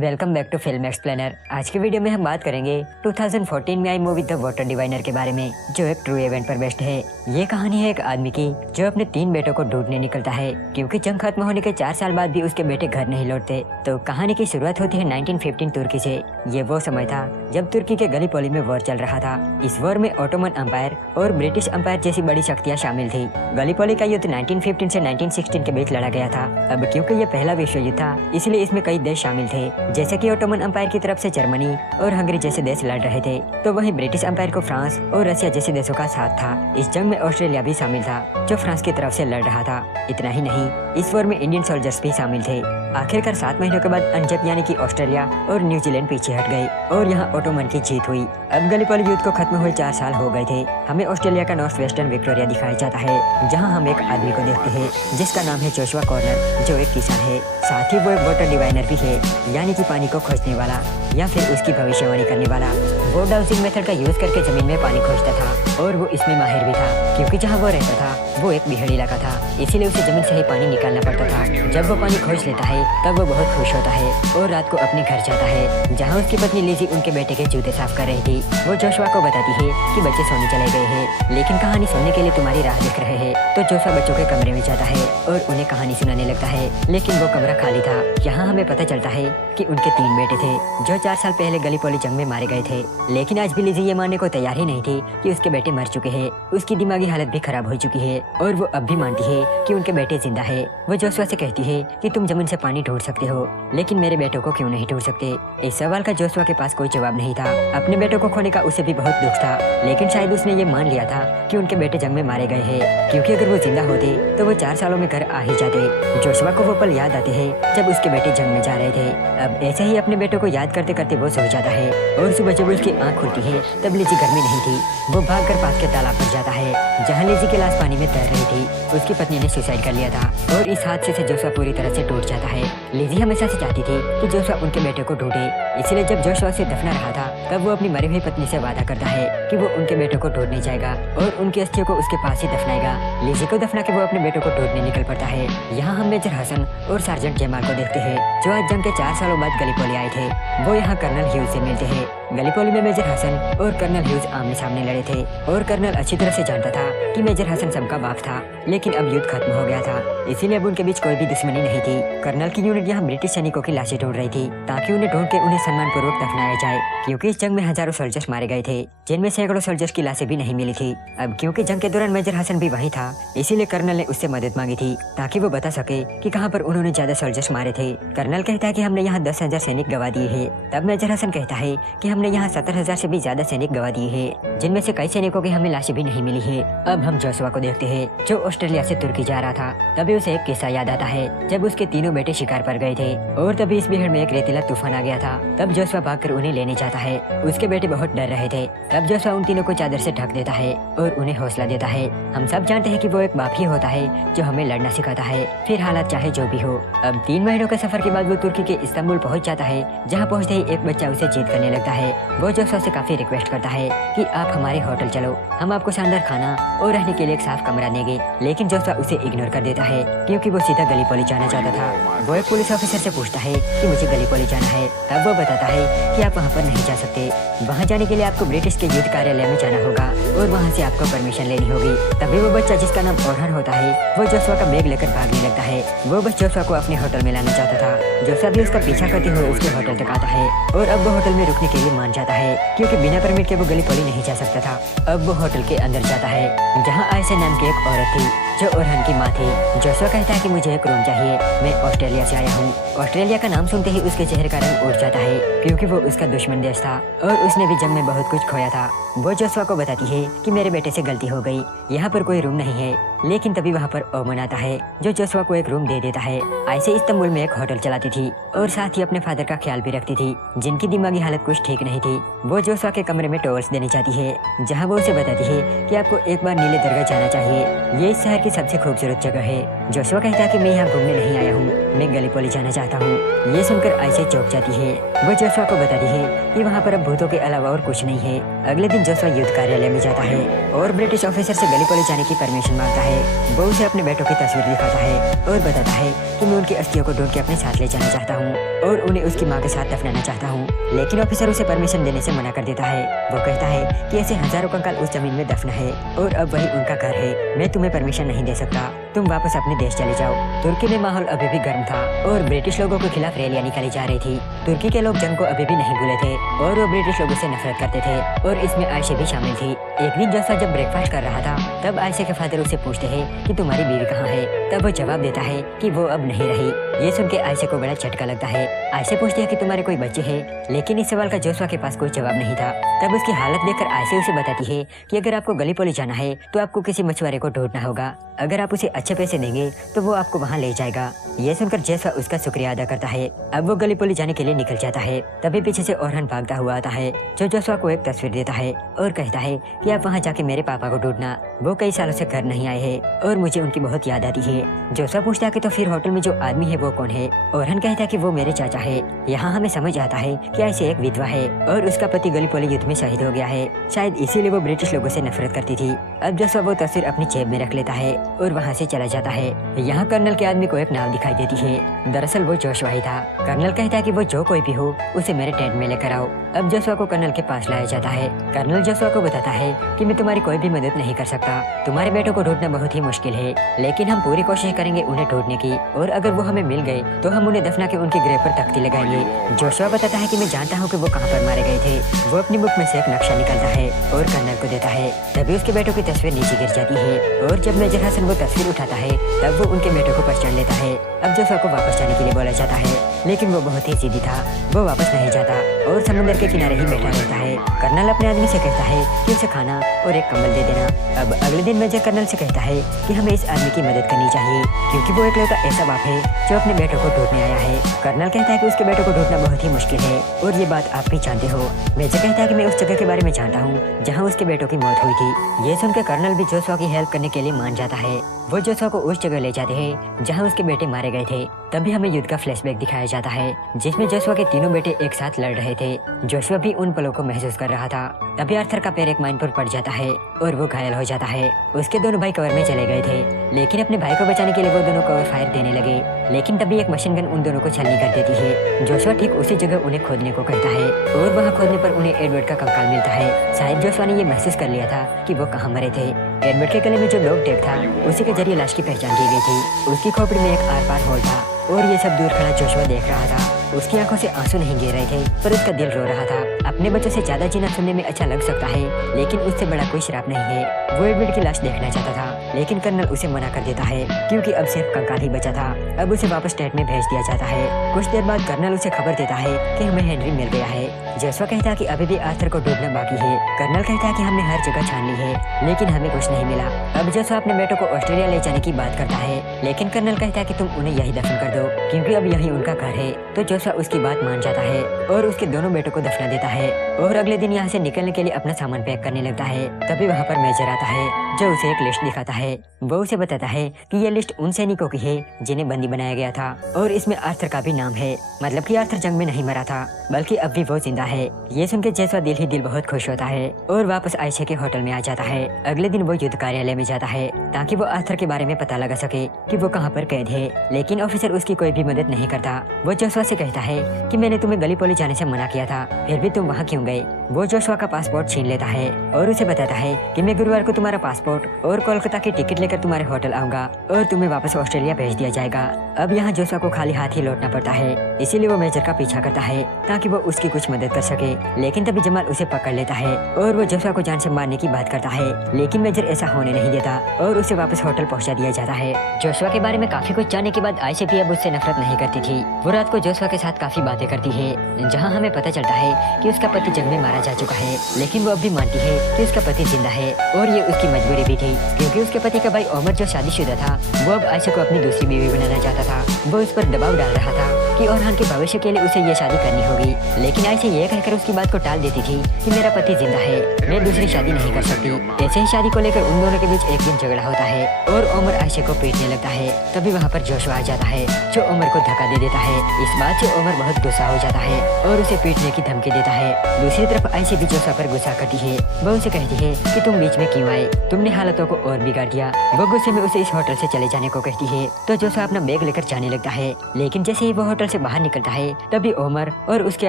Welcome back to film explainer. आज के video में हम बात करेंगे 2014 में आई मूवी द वाटर डिवाइनर के बारे में, जो एक ट्रू इवेंट पर बेस्ड है। ये कहानी है एक आदमी की जो अपने 3 बेटों को ढूंढने निकलता है, क्योंकि जंग खत्म होने के 4 साल बाद भी उसके बेटे घर नहीं लौटते। तो कहानी की शुरुआत होती है 1915 तुर्की से। ये वो समय था जब तुर्की के गली पोली में वॉर चल रहा था। इस वॉर में ऑटोमन अम्पायर और ब्रिटिश अम्पायर जैसी बड़ी शक्तियाँ शामिल थी। गली पोली का युद्ध 1915 से 1916 के बीच लड़ा गया था। अब क्योंकि ये पहला विश्व युद्ध था, इसलिए इसमें कई देश शामिल थे, जैसे कि ऑटोमन अम्पायर की तरफ से जर्मनी और हंगरी जैसे देश लड़ रहे थे, तो वहीं ब्रिटिश अम्पायर को फ्रांस और रशिया जैसे देशों का साथ था। इस जंग में ऑस्ट्रेलिया भी शामिल था, जो फ्रांस की तरफ से लड़ रहा था। इतना ही नहीं, इस वॉर में इंडियन सोल्जर्स भी शामिल थे। आखिरकार 7 महीनों के बाद अनजक यानी कि ऑस्ट्रेलिया और न्यूजीलैंड पीछे हट गए और यहाँ ऑटोमन की जीत हुई। अब गलीपोली युद्ध को खत्म हुए 4 साल हो गए थे। हमें ऑस्ट्रेलिया का नॉर्थ वेस्टर्न विक्टोरिया दिखाया जाता है, जहाँ हम एक आदमी को देखते हैं जिसका नाम है जोशुआ कॉर्नर, जो एक किसान है। साथ ही वो एक वाटर डिवाइनर भी है, यानी कि पानी को खोजने वाला या फिर उसकी भविष्यवाणी करने वाला। वो डाउसिंग मेथड का यूज करके जमीन में पानी खोजता था और वो इसमें माहिर भी था, क्योंकि जहाँ वो रहता था वो एक बिहड़ इलाका था, इसीलिए उसे जमीन से ही पानी निकालना पड़ता था। जब वो पानी खोज लेता है तब वो बहुत खुश होता है और रात को अपने घर जाता है, जहाँ उसकी पत्नी लिजी उनके बेटे के जूते साफ कर रही थी। वो जोशुआ को बताती है कि बच्चे सोने चले गए हैं, लेकिन कहानी सुनने के लिए तुम्हारी राह देख रहे हैं। तो जोशुआ बच्चों के कमरे में जाता है और उन्हें कहानी सुनाने लगता है, लेकिन वो कमरा खाली था। यहाँ हमें पता चलता है कि उनके 3 बेटे थे, जो 4 साल पहले गलीपोली जंग में मारे गए थे। लेकिन आज भी लिजी ये मानने को तैयार ही नहीं थी कि उसके बेटे मर चुके हैं। उसकी दिमागी हालत भी खराब हो चुकी है और वो अब भी मानती है कि उनके बेटे जिंदा है। वो जोशुआ से कहती है कि तुम जमीन से पानी ढूंढ सकते हो, लेकिन मेरे बेटों को क्यों नहीं ढूंढ सकते। इस सवाल का जोशुआ के पास कोई जवाब नहीं था। अपने बेटों को खोने का उसे भी बहुत दुख था, लेकिन शायद उसने ये मान लिया था कि उनके बेटे जंग में मारे गए हैं, क्योंकि अगर वो जिंदा होते तो वो 4 सालों में घर आ ही जाते। जोशुआ को वो पल याद आते हैं जब उसके बेटे जंग में जा रहे थे। अब ऐसे ही अपने बेटों को याद करते करते वो सो जाता है और सुबह जब उसकी आंख खुलती है तब लिजी घर में नहीं थी। वो भागकर पास के तालाब पर जाता है, जहाँ लिजी की लाश पानी में तैर रही थी। उसकी पत्नी ने सुसाइड कर लिया था और इस हादसे से जोशुआ पूरी तरह से टूट जाता है। लिजी हमेशा से चाहती थी कि जोशुआ उनके बेटे को ढूंढे, इसलिए जब जोशुआ से दफना रहा था तब वो अपनी मरी हुई पत्नी से वादा करता है कि वो उनके बेटों को ढूंढने जाएगा और उनकी अस्थियों को उसके पास ही दफनाएगा। लिजी को दफना के वो अपने बेटों को ढूंढने निकल पड़ता है। यहाँ हम मेजर हसन और सार्जेंट जेमाल को देखते हैं, जो आज जंग के 4 सालों बाद गलीपोली आए थे। वो यहाँ कर्नल ह्यूज से मिलते हैं। गलीपोली में मेजर हसन और कर्नल ह्यूज आमने सामने लड़े थे और कर्नल अच्छी तरह से जानता था कि मेजर हसन सबका बाप था, लेकिन अब युद्ध खत्म हो गया था, इसीलिए अब उनके बीच कोई भी दुश्मनी नहीं थी। कर्नल की यूनिट यहाँ ब्रिटिश सैनिकों की लाशें ढूंढ रही थी, ताकि उन्हें ढूंढ के उन्हें सम्मानपूर्वक दफनाया जाए, क्योंकि इस जंग में हजारों सोल्जर्स मारे गए थे, जिनमें सैकड़ों सोल्जर्स की लाशें भी नहीं मिली थी। अब क्योंकि जंग के दौरान मेजर हसन भी वहीं था, इसीलिए कर्नल ने उससे मदद मांगी थी, ताकि वो बता सके कि कहाँ पर उन्होंने ज्यादा सोल्जर्स मारे थे। कर्नल कहता है कि हमने यहाँ 10,000 सैनिक गवा दिए हैं। तब मेजर हसन कहता है कि हमने यहाँ 70,000 से भी ज्यादा सैनिक गवा दिए हैं, जिनमें से कई सैनिकों की हमें लाशें भी नहीं मिली है। अब हम जोशुआ को देखते हैं, जो ऑस्ट्रेलिया से तुर्की जा रहा था। तभी उसे एक किस्सा याद आता है, जब उसके 3 बेटे शिकार पर गए थे और तभी इस बिहड़ में एक रेतीला तूफान आ गया था। तब जोशुआ भागकर उन्हें लेने जाता है। उसके बेटे बहुत डर रहे थे। तब जोशुआ उन तीनों को चादर से ढक देता है और उन्हें हौसला देता है। हम सब जानते हैं कि वो एक बाप ही होता है जो हमें लड़ना सिखाता है, फिर हालात चाहे जो भी हो। अब 3 महीनों के सफर के बाद वो तुर्की के इस्तांबुल पहुंच जाता है, जहां पहुंचते ही एक बच्चा उसे जीत करने लगता है। वो जोशुआ से काफी रिक्वेस्ट करता है कि आप हमारे होटल चलो, हम आपको शानदार खाना और रहने के लिए एक साफ कमरा देंगे। लेकिन जोशुआ उसे इग्नोर कर देता है, क्योंकि वो सीधा गलीपोली जाना चाहता था। वो एक पुलिस ऑफिसर से पूछता है कि मुझे गलीपोली जाना है। तब वो बताता है कि आप वहाँ पर नहीं जा सकते। वहाँ जाने के लिए आपको ब्रिटिश के युद्ध कार्यालय में जाना होगा और वहाँ से आपको परमिशन लेनी होगी। तभी वो बच्चा, जिसका नाम ओरहन होता है, वो जोशुआ का बैग लेकर भागने लगता है। वो बस जोशुआ को अपने होटल में लाना चाहता था। जोशुआ भी उसका पीछा करते हुए उसके होटल तक आता है और अब वो होटल में रुकने के लिए मान जाता है, क्योंकि बिना परमिट के वो गलीपोली नहीं जा सकता था। अब वो होटल के अंदर जाता है, जहाँ आयशा नाम की एक औरत थी, जो ओरहन की माँ थी। जोशुआ कहता है कि मुझे एक रूम चाहिए, मैं ऑस्ट्रेलिया से आया हूँ। ऑस्ट्रेलिया का नाम सुनते ही उसके चेहरे का रंग उड़ जाता है, क्योंकि वो उसका दुश्मन देश था और उसने भी जंग में बहुत कुछ खोया था। वो जोशुआ को बताती है कि मेरे बेटे से गलती हो गई, यहाँ पर कोई रूम नहीं है। लेकिन तभी वहाँ पर ओमन आता है, जो जोशुआ को एक रूम दे देता है। आयशा इस्तांबुल में एक होटल चलाती थी और साथ ही अपने फादर का ख्याल भी रखती थी, जिनकी दिमागी हालत कुछ ठीक नहीं थी। वो जोशुआ के कमरे में टॉवल्स देनी चाहती है, जहाँ वो उसे बताती है कि आपको एक बार नीले दरगाह जाना चाहिए, ये इस शहर की सबसे खूबसूरत जगह है। जोशुआ कहता है कि मैं यहाँ घूमने नहीं आया हूँ, मैं गलीपोली जाना चाहता हूँ। ये सुनकर आयशा चौंक जाती है। वो जोशुआ को बताती है कि वहाँ पर अब भूतों के अलावा और कुछ नहीं है। अगले दिन जोशुआ युद्ध कार्यालय में जाता है और ब्रिटिश ऑफिसर से गलीपोली जाने की परमिशन मांगता है। वो उसे अपने बेटों की तस्वीर दिखाता है और बताता है कि मैं उनकी अस्थियों को ढूंढ के अपने साथ ले जाना चाहता हूँ और उन्हें उसकी माँ के साथ दफनाना चाहता हूँ। लेकिन ऑफिसर उसे परमिशन देने से मना कर देता है। वो कहता है कि ऐसे हजारों कंकाल उस जमीन में दफन है और अब वही उनका घर है। मैं तुम्हें परमिशन नहीं दे सकता, तुम वापस अपने देश चले जाओ। तुर्की में माहौल अभी भी गर्म था और ब्रिटिश लोगों के खिलाफ रैलियां निकाली जा रही थी। तुर्की के लोग जंग को अभी भी नहीं भूले थे और वो ब्रिटिश लोगों से नफरत करते थे और इसमें आयशा भी शामिल थी। एक दिन जोशुआ जब ब्रेकफास्ट कर रहा था तब आयशा के फादर उसे पूछते हैं कि तुम्हारी बीवी कहाँ है। तब वो जवाब देता है कि वो अब नहीं रही। ये सुन के आयशा को बड़ा झटका लगता है। आयशा पूछती है कि तुम्हारे कोई बच्चे हैं, लेकिन इस सवाल का जोशुआ के पास कोई जवाब नहीं था। तब उसकी हालत देखकर आयशा उसे बताती है कि अगर आपको गलीपोली जाना है तो आपको किसी मछुआरे को ढूंढना होगा। अगर आप उसे अच्छे पैसे देंगे तो वो आपको वहाँ ले जाएगा। ये सुनकर जोशुआ उसका शुक्रिया अदा करता है। अब वो गलीपोली जाने के लिए निकल जाता है। तभी पीछे से ओरहन भागता हुआ आता है जो जोशुआ को एक तस्वीर देता है और कहता है कि आप वहाँ जाके मेरे पापा को ढूंढना, वो कई सालों से घर नहीं आए हैं और मुझे उनकी बहुत याद आती है। जोशुआ पूछता है कि तो फिर होटल में जो आदमी है वो कौन है। ओरहन कहता है कि वो मेरे चाचा है। यहाँ हमें समझ आता है कि ऐसे एक विधवा है और उसका पति गलीपोली युद्ध में शहीद हो गया है। शायद इसीलिए वो ब्रिटिश लोगों से नफरत करती थी। अब जोशुआ वो तस्वीर अपनी जेब में रख लेता है और वहाँ से चला जाता है। यहाँ कर्नल के आदमी को एक नाव दिखाई देती है। दरअसल वो जोशुआ ही था। कर्नल कहता है कि वो जो कोई भी हो उसे मेरे टेंट में लेकर आओ। अब जोशुआ को कर्नल के पास लाया जाता है। कर्नल जोशुआ को बताता है कि मैं तुम्हारी कोई भी मदद नहीं कर सकता। तुम्हारे बेटों को ढूंढना बहुत ही मुश्किल है, लेकिन हम पूरी कोशिश करेंगे उन्हें ढूंढने की और अगर वो हमें मिल गए तो हम उन्हें दफना के उनके ग्रेव पर तख्ती लगाएंगे। जोशुआ बताता है कि मैं जानता हूँ कि वो कहाँ पर मारे गए थे। वो अपनी बुक में से एक नक्शा निकालता है और कर्नल को देता है। तभी उसके बेटों की तस्वीर नीचे गिर जाती है और जब मेजर हसन वो तस्वीर उठाता है तब वो उनके बेटों को पहचान लेता है। अब जोशुआ को वापस जाने के लिए बोला जाता है, लेकिन वो बहुत ही जिद्दी था। वो वापस नहीं जाता और समुद्र के किनारे ही बैठा रहता है। कर्नल अपने आदमी से कहता है कि उसे खाना और एक कंबल दे देना। अब अगले दिन मेजर कर्नल से कहता है कि हमें इस आदमी की मदद करनी चाहिए क्योंकि वो एकलौता ऐसा बाप है जो अपने बेटों को ढूंढने आया है। कर्नल कहता है कि उसके बेटों को ढूंढना बहुत ही मुश्किल है और ये बात आप भी जानते हो। मेजर कहता है कि मैं उस जगह के बारे में जानता हूँ जहाँ उसके बेटों की मौत हुई थी। ये सुनकर कर्नल भी जोशुआ की हेल्प करने के लिए मान जाता है। वो जोशुआ को उस जगह ले जाते हैं जहाँ उसके बेटे मारे गए थे। तभी हमें युद्ध का फ्लैशबैक दिखाया जाता है जिसमें जोशुआ के तीनों बेटे एक साथ लड़ रहे थे। जोशुआ भी उन पलों को महसूस कर रहा था। तभी आर्थर का पैर एक माइन पर पड़ जाता है और वो घायल हो जाता है। उसके दोनों भाई कवर में चले गए थे, लेकिन अपने भाई को बचाने के लिए वो दोनों कवर फायर देने लगे। लेकिन तभी एक मशीन गन उन दोनों को छलनी कर देती है। जोशुआ ठीक उसी जगह उन्हें खोदने को कहता है और वहाँ खोदने पर उन्हें एडवर्ड का कंकाल मिलता है। शायद जोशुआ ने ये महसूस कर लिया था कि वो कहाँ मरे थे। एडवर्ड के गले में जो डॉग टेप था उसी के जरिए लाश की पहचान की गई थी। उसकी खोपड़ी में एक आर पार होल था और ये सब दूर खड़ा जोशुआ देख रहा था। उसकी आंखों से आंसू नहीं गिर रहे थे पर उसका दिल रो रहा था। अपने बच्चों से ज्यादा जीना सुनने में अच्छा लग सकता है, लेकिन उससे बड़ा कोई श्राप नहीं है। वो एडवर्ड की लाश देखना चाहता था, लेकिन कर्नल उसे मना कर देता है क्योंकि अब सिर्फ कंकाल ही बचा था। अब उसे वापस टेंट में भेज दिया जाता है। कुछ देर बाद कर्नल उसे खबर देता है कि हमें हेनरी मिल गया है। जोशुआ कहता है कि अभी भी आर्थर को ढूंढना बाकी है। कर्नल कहता है कि हमने हर जगह छान ली है, लेकिन हमें कुछ नहीं मिला। अब जोशुआ अपने बेटों को ऑस्ट्रेलिया ले जाने की बात करता है, लेकिन कर्नल कहता है कि तुम उन्हें यही दफन कर दो क्योंकि अब यही उनका घर है। तो जोशुआ उसकी बात मान जाता है और उसके दोनों बेटों को दफना देता है और अगले दिन यहाँ से निकलने के लिए अपना सामान पैक करने लगता है। तभी वहाँ पर मेजर आता है जो उसे एक लिस्ट दिखाता है। वो उसे बताता है कि ये लिस्ट उन सैनिकों की है जिन्हें बंदी बनाया गया था और इसमें आर्थर का भी नाम है। मतलब कि आर्थर जंग में नहीं मरा था, बल्कि अब भी वो जिंदा है। ये सुन के जोशुआ दिल ही दिल बहुत खुश होता है और वापस आयशा के होटल में आ जाता है। अगले दिन वो युद्ध कार्यालय में जाता है ताकि वो आर्थर के बारे में पता लगा सके कि वो कहाँ पर कैद है, लेकिन ऑफिसर उसकी कोई भी मदद नहीं करता। वो जोशुआ से कहता है कि मैंने तुम्हें गलीपोली जाने से मना किया था, फिर भी तुम वहाँ क्यों गए। वो जोशुआ का पासपोर्ट छीन लेता है और उसे बताता है कि मैं गुरुवार को तुम्हारा पासपोर्ट और कोलकाता की टिकट लेकर तुम्हारे होटल आऊंगा और तुम्हें वापस ऑस्ट्रेलिया भेज दिया जाएगा। अब यहाँ जोशुआ को खाली हाथ ही लौटना पड़ता है, इसीलिए वो मेजर का पीछा करता है ताकि वो उसकी कुछ मदद कर सके। लेकिन तभी जमाल उसे पकड़ लेता है और वो जोशुआ को जान से मारने की बात करता है, लेकिन मेजर ऐसा होने नहीं देता और उसे वापस होटल पहुँचा दिया जाता है। जोशुआ के बारे में काफी कुछ जानने के बाद आयशा भी अब उससे नफरत नहीं करती थी। वो रात को जोशुआ के साथ काफी बातें करती है, जहाँ हमें पता चलता है कि उसका पति जंग में मारा मारा जा चुका है, लेकिन वो अब भी मानती है कि उसका पति जिंदा है और ये उसकी मजबूरी भी थी, क्योंकि उसके पति का भाई ओमर जो शादीशुदा था वो अब आयशा को अपनी दूसरी बीवी बनाना चाहता था। वो उस पर दबाव डाल रहा था कि ओरहान के भविष्य के लिए उसे ये शादी करनी होगी, लेकिन आयशा ये कहकर उसकी बात को टाल देती थी कि मेरा पति जिंदा है, मैं दूसरी शादी नहीं कर सकती। ऐसे ही शादी को लेकर उन दोनों के बीच एक दिन झगड़ा होता है और ओमर आयशा को पीटने लगता है। तभी वहाँ पर जोशुआ आ जाता है जो ओमर को धक्का दे देता है। इस बात से ओमर बहुत गुस्सा हो जाता है और उसे पीटने की धमकी देता है। दूसरी तरफ आयशा भी जोशुआ पर गुस्सा करती है। वो उसे कहती है कि तुम बीच में क्यों आए, तुमने हालातों को और बिगाड़ दिया। वो गुस्से में उसे इस होटल से चले जाने को कहती है तो जोशुआ अपना बैग लेकर जाने लगता है, लेकिन जैसे ही वो होटल से बाहर निकलता है तभी ओमर और उसके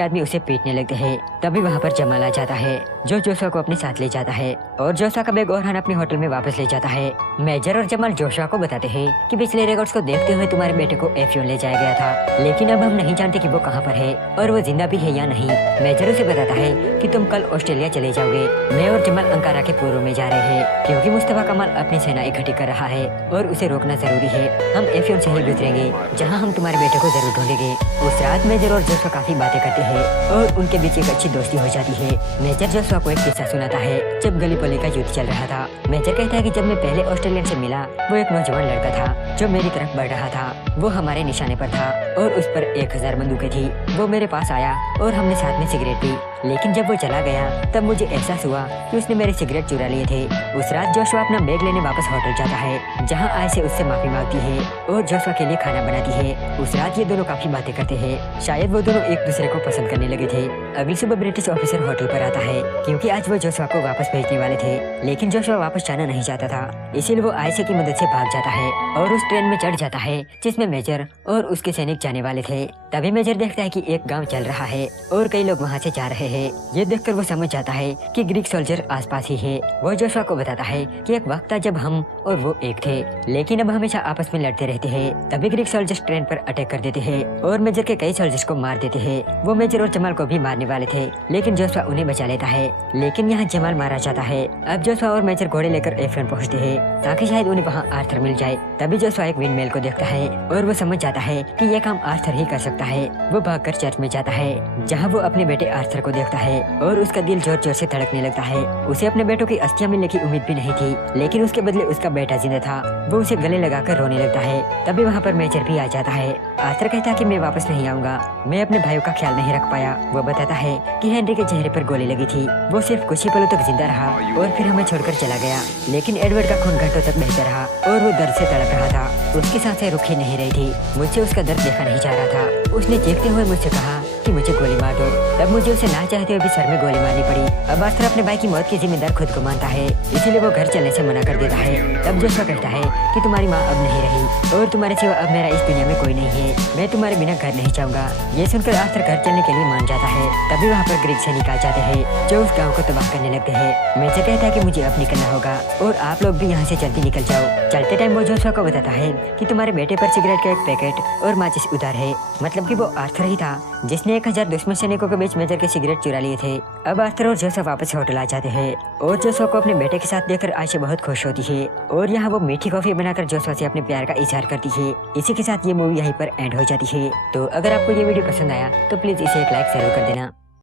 आदमी उसे पीटने लगते हैं। तभी वहाँ पर जमाल आ जाता है जो जोशुआ को अपने साथ ले जाता है और जोशुआ का बैग ओरहान अपने होटल में वापस ले जाता है। मेजर और जमाल जोशुआ को बताते हैं कि पिछले रिकॉर्ड्स को देखते हुए तुम्हारे बेटे को एफयून ले जाया गया था, लेकिन अब हम नहीं जानते कि वो कहाँ पर है और वो जिंदा भी है या नहीं। मेजर उसे बताता है कि तुम कल ऑस्ट्रेलिया चले जाओगे। मैं और जमाल अंकारा के पूर्व में जा रहे हैं क्योंकि मुस्तफा कमाल अपनी सेना इकट्ठी कर रहा है और उसे रोकना जरूरी है। हम एफयून से ही गुजरेंगे जहाँ हम तुम्हारे बेटे को जरूर ढूंढेंगे। उस रात मेजर और जोशुआ काफी बातें करते हैं और उनके बीच एक अच्छी दोस्ती हो जाती है। मेजर जोशुआ को एक किस्सा सुनाता है जब गलीपोली का युद्ध चल रहा था। मेजर कहता है कि जब मैं पहले ऑस्ट्रेलियन से मिला वो एक नौजवान लड़का था जो मेरी तरफ बढ़ रहा था। वो हमारे निशाने पर था और उस पर 1000 बंदूकें थी। वो मेरे पास आया और हमने साथ में सिगरेट पी, लेकिन जब वो चला गया तब मुझे एहसास हुआ कि उसने मेरे सिगरेट चुरा लिए थे। उस रात जोशुआ अपना बैग लेने वापस होटल जाता है जहां आयशा उससे माफी मांगती है और जोशुआ के लिए खाना बनाती है। उस रात ये दोनों काफी बातें करते हैं, शायद वो दोनों एक दूसरे को पसंद करने लगे थे। अगली सुबह ब्रिटिश ऑफिसर होटल पर आता है क्योंकि आज वो जोशुआ को वापस भेजने वाले थे, लेकिन जोशुआ वापस जाना नहीं चाहता था, इसीलिए वो आयशा की मदद से भाग जाता है और उस ट्रेन में चढ़ जाता है जिसमें मेजर और उसके सैनिक जाने वाले थे। तभी मेजर देखता है कि एक गांव चल रहा है और कई लोग वहां से जा रहे हैं। ये देखकर वो समझ जाता है कि ग्रीक सोल्जर आसपास ही है। वो जोशुआ को बताता है कि एक वक्त था जब हम और वो एक थे, लेकिन अब हमेशा आपस में लड़ते रहते हैं। तभी ग्रीक सोल्जर्स ट्रेन पर अटैक कर देते हैं और मेजर के कई सोल्जर्स को मार देते हैं। वो मेजर और जमाल को भी मारने वाले थे, लेकिन जोशुआ उन्हें बचा लेता है। लेकिन यहाँ जमाल मारा जाता है। अब जोशुआ और मेजर घोड़े लेकर एफरन पहुँचते हैं ताकि शायद उन्हें वहाँ आर्थर मिल जाए। तभी जोशुआ एक विंडमिल को देखता है और वो समझ जाता है कि ये काम आर्थर ही कर सकता है। वो भागकर चर्च में जाता है जहाँ वो अपने बेटे आर्थर को देखता है और उसका दिल जोर जोर से धड़कने लगता है। उसे अपने बेटों की अस्थियां मिलने की उम्मीद भी नहीं थी, लेकिन उसके बदले उसका बेटा जिंदा था। वो उसे गले लगाकर रोने लगता है। तभी वहाँ पर मेजर भी आ जाता है। आर्थर कहता है कि मैं वापस नहीं आऊंगा, मैं अपने भाइयों का ख्याल नहीं रख पाया। वो बताता है कि हेनरी के चेहरे पर गोली लगी थी, वो सिर्फ कुछ ही पलों तक जिंदा रहा और फिर हमें छोड़कर चला गया, लेकिन एडवर्ड का खून घंटों तक बहता रहा और वो दर्द से तड़प रहा था। उसकी सांसें रुक ही नहीं रही थी। मुझसे उसका दर्द देखा नहीं जा रहा था। उसने चीखते हुए मुझसे कहा कि मुझे गोली मार दो। तब मुझे उसे ना चाहते हुए भी सर में गोली मारनी पड़ी। अब आर्थर अपने भाई की मौत की जिम्मेदार खुद को मानता है, इसीलिए वो घर चलने से मना कर देता है। तब जोशुआ कहता है कि तुम्हारी माँ अब नहीं रही और तुम्हारे सिवा अब मेरा इस दुनिया में कोई नहीं है, मैं तुम्हारे बिना घर नहीं जाऊंगा। ये सुनकर आर्थर घर चलने के लिए मान जाता है। तभी वहाँ पर ग्रीक सैनिक आ जाते हैं जो उस गाँव को तबाह करने लगते हैं। मेजर कहता है कि मुझे अब निकलना होगा और आप लोग भी यहाँ से जल्दी निकल जाओ। चलते टाइम वो जोशुआ को बताता है कि तुम्हारे बेटे पर सिगरेट का एक पैकेट और माचिस उधार है, मतलब कि वो आर्थर ही था जिसने 1000 दुश्मन सैनिकों के बीच मेजर के सिगरेट चुरा लिए थे। अब आर्थर और जोशुआ वापस होटल आ जाते हैं और जोशुआ को अपने बेटे के साथ देखकर आयशा बहुत खुश होती है और यहाँ वो मीठी कॉफी बनाकर जोशुआ से अपने प्यार का इजहार करती है। इसी के साथ ये मूवी यहीं पर एंड हो जाती है। तो अगर आपको ये वीडियो पसंद आया तो प्लीज इसे एक लाइक जरूर कर देना।